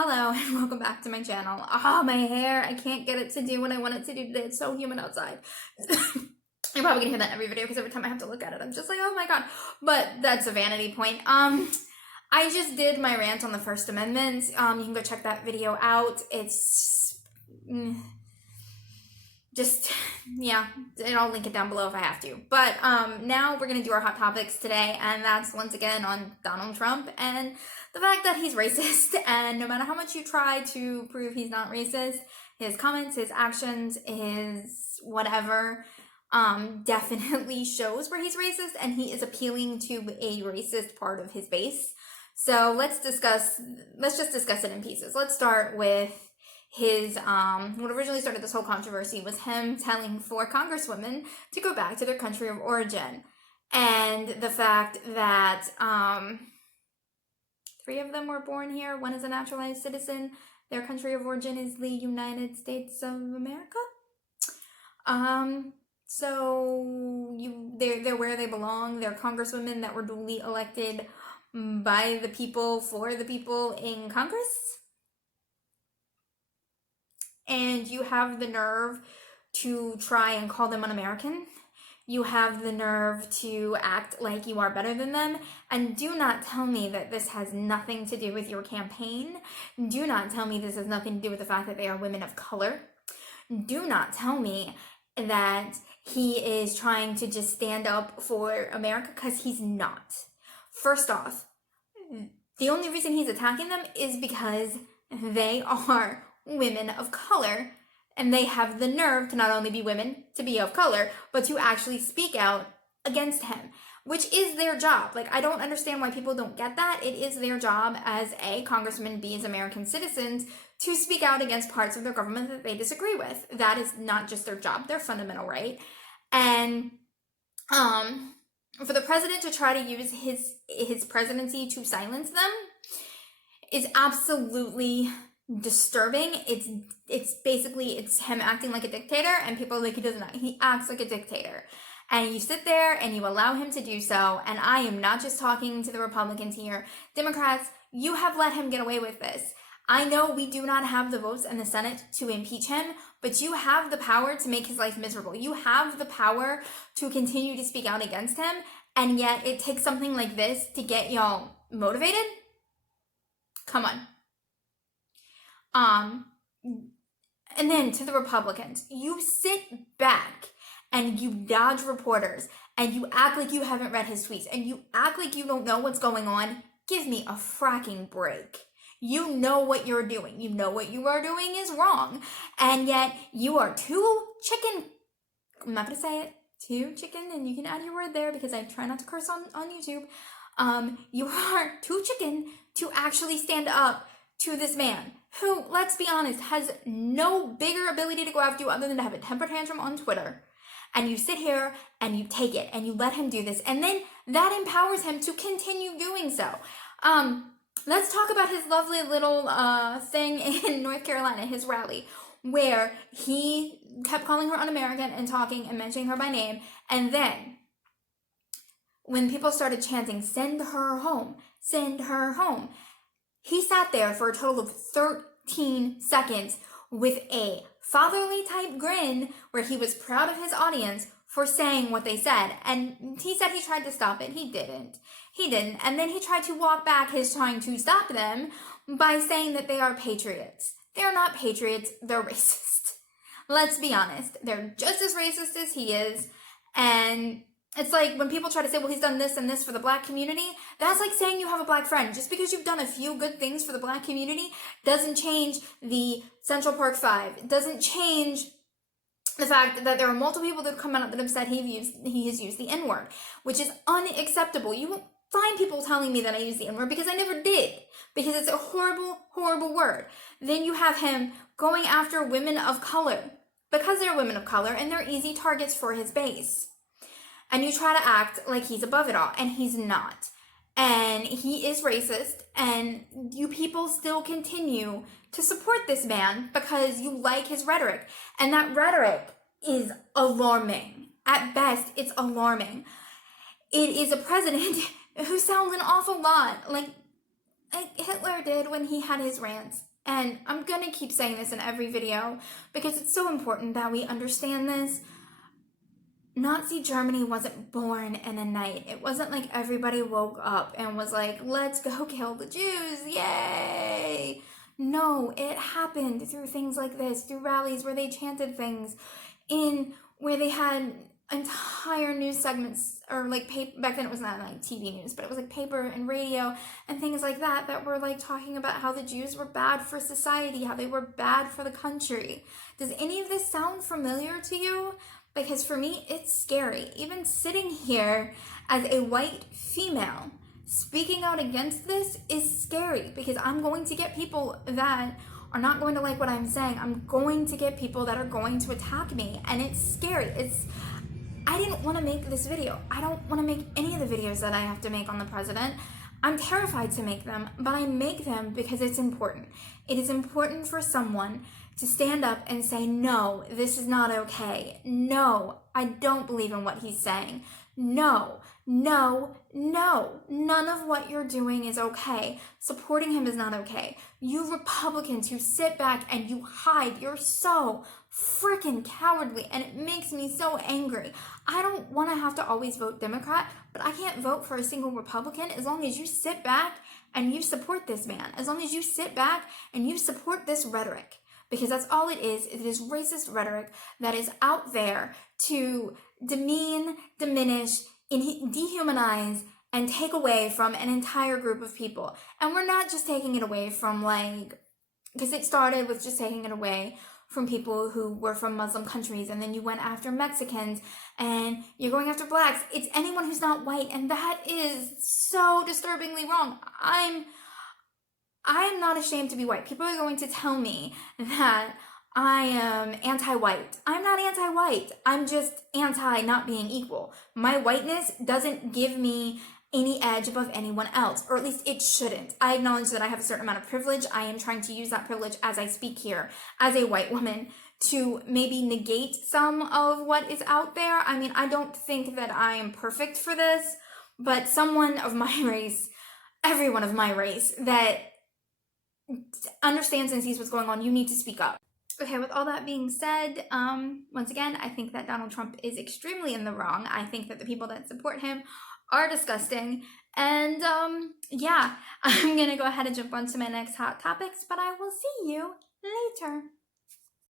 Hello and welcome back to my channel. Oh, my hair. I can't get it to do what I want it to do today. It's so humid outside. You're probably gonna hear that in every video because every time I have to look at it, I'm just like, oh my god. But that's a vanity point. I just did my rant on the First Amendment. You can go check that video out. It's just, yeah, and I'll link it down below if I have to. But now we're gonna do our hot topics today, and that's once again on Donald Trump and the fact that he's racist. And no matter how much you try to prove he's not racist, his comments, his actions, his whatever definitely shows where he's racist, and he is appealing to a racist part of his base. So let's just discuss it in pieces. Let's start with his what originally started this whole controversy was him telling 4 congresswomen to go back to their country of origin, and the fact that 3 of them were born here, 1 is a naturalized citizen, their country of origin is the United States of America. So they're where they belong. They're congresswomen that were duly elected by the people for the people in Congress. And you have the nerve to try and call them un-American. You have the nerve to act like you are better than them. And do not tell me that this has nothing to do with your campaign. Do not tell me this has nothing to do with the fact that they are women of color. Do not tell me that he is trying to just stand up for America, because he's not. First off, the only reason he's attacking them is because they are women of color, and they have the nerve to not only be women, to be of color, but to actually speak out against him, which is their job. Like, I don't understand why people don't get that. It is their job as A, congressmen, B, as American citizens, to speak out against parts of their government that they disagree with. That is not just their job, their fundamental right. And for the president to try to use his presidency to silence them is absolutely disturbing. It's basically him acting like a dictator, and people are like, he acts like a dictator. And you sit there and you allow him to do so. And I am not just talking to the Republicans here. Democrats, you have let him get away with this. I know we do not have the votes in the Senate to impeach him, but you have the power to make his life miserable. You have the power to continue to speak out against him, and yet it takes something like this to get y'all motivated? Come on. And then to the Republicans, you sit back and you dodge reporters, and you act like you haven't read his tweets, and you act like you don't know what's going on. Give me a fracking break. You know what you're doing. You know what you are doing is wrong. And yet you are too chicken. I'm not going to say it. Too chicken, and you can add your word there because I try not to curse on YouTube. You are too chicken to actually stand up to this man who, let's be honest, has no bigger ability to go after you other than to have a temper tantrum on Twitter. And you sit here and you take it and you let him do this, and then that empowers him to continue doing so. Let's talk about his lovely little thing in North Carolina, his rally, where he kept calling her un-American and talking and mentioning her by name. And then when people started chanting, "Send her home, send her home," he sat there for a total of 13 seconds with a fatherly type grin where he was proud of his audience for saying what they said. And he said he tried to stop it. He didn't. And then he tried to walk back his trying to stop them by saying that they are patriots. They're not patriots. They're racist. Let's be honest. They're just as racist as he is. And it's like when people try to say, well, he's done this and this for the black community, that's like saying you have a black friend. Just because you've done a few good things for the black community doesn't change the Central Park 5. It doesn't change the fact that there are multiple people that have come out that have said he has used the N-word, which is unacceptable. You won't find people telling me that I use the N-word, because I never did, because it's a horrible, horrible word. Then you have him going after women of color because they're women of color and they're easy targets for his base. And you try to act like he's above it all, and he's not. And he is racist, and you people still continue to support this man because you like his rhetoric. And that rhetoric is alarming. At best, it's alarming. It is a president who sounds an awful lot like Hitler did when he had his rants. And I'm gonna keep saying this in every video because it's so important that we understand this. Nazi Germany wasn't born in a night. It wasn't like everybody woke up and was like, let's go kill the Jews, yay! No, it happened through things like this, through rallies where they chanted things, in where they had entire news segments, or like paper, back then it was not like TV news, but it was like paper and radio and things like that that were like talking about how the Jews were bad for society, how they were bad for the country. Does any of this sound familiar to you? Because for me, it's scary. Even sitting here as a white female, speaking out against this is scary because I'm going to get people that are not going to like what I'm saying. I'm going to get people that are going to attack me, and it's scary. I didn't want to make this video. I don't want to make any of the videos that I have to make on the president. I'm terrified to make them, but I make them because it's important. It is important for someone to stand up and say, no, this is not okay. No, I don't believe in what he's saying. No, no, no. None of what you're doing is okay. Supporting him is not okay. You Republicans who sit back and you hide, you're so freaking cowardly, and it makes me so angry. I don't want to have to always vote Democrat, but I can't vote for a single Republican as long as you sit back and you support this man, as long as you sit back and you support this rhetoric. Because that's all it is. It is racist rhetoric that is out there to demean, diminish, dehumanize, and take away from an entire group of people. And we're not just taking it away from because it started with just taking it away from people who were from Muslim countries, and then you went after Mexicans, and you're going after blacks. It's anyone who's not white, and that is so disturbingly wrong. I'm not ashamed to be white. People are going to tell me that I am anti-white. I'm not anti-white. I'm just anti not being equal. My whiteness doesn't give me any edge above anyone else, or at least it shouldn't. I acknowledge that I have a certain amount of privilege. I am trying to use that privilege as I speak here as a white woman to maybe negate some of what is out there. I mean, I don't think that I am perfect for this, but someone of my race, everyone of my race that understands and sees what's going on, you need to speak up. Okay, with all that being said, once again, I think that Donald Trump is extremely in the wrong. I think that the people that support him are disgusting. And yeah, I'm gonna go ahead and jump on to my next hot topics, but I will see you later.